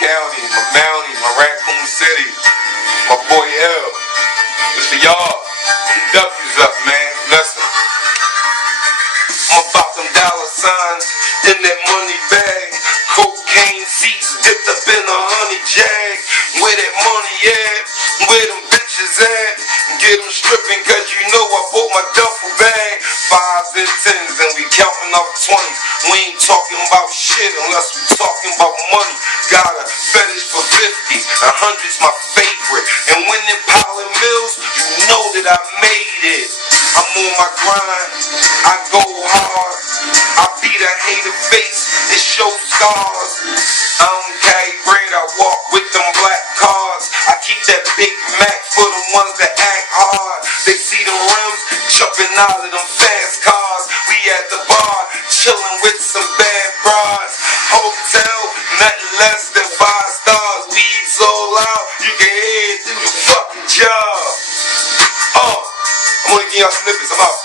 County, my Mountie, my Raccoon City, my boy L. It's for y'all. W's up, man. Listen. I'm about them dollar signs in that money bag. Cocaine seats dipped up in a honey jag. Where that money at? Where them bitches at? Get them stripping cause you know I bought my duffel bag. 5s and 10s and we counting off 20s. We ain't talking about shit unless we talking about money. Got a fetish for 50s and 100s my favorite. And when they piling mills, you know that I made it. I'm on my grind, I go hard. I beat a hater face, it shows scars. I don't carry bread, I walk with them black cars. I keep that Big Mac for the ones that act hard. They see the rims jumping out of them fast cars. We at the bar, chilling with some bad broads. Hotel, nothing less than 5 stars. Weed so loud, you can hear it through the fucking job. I'm gonna give y'all snippets, I'm out.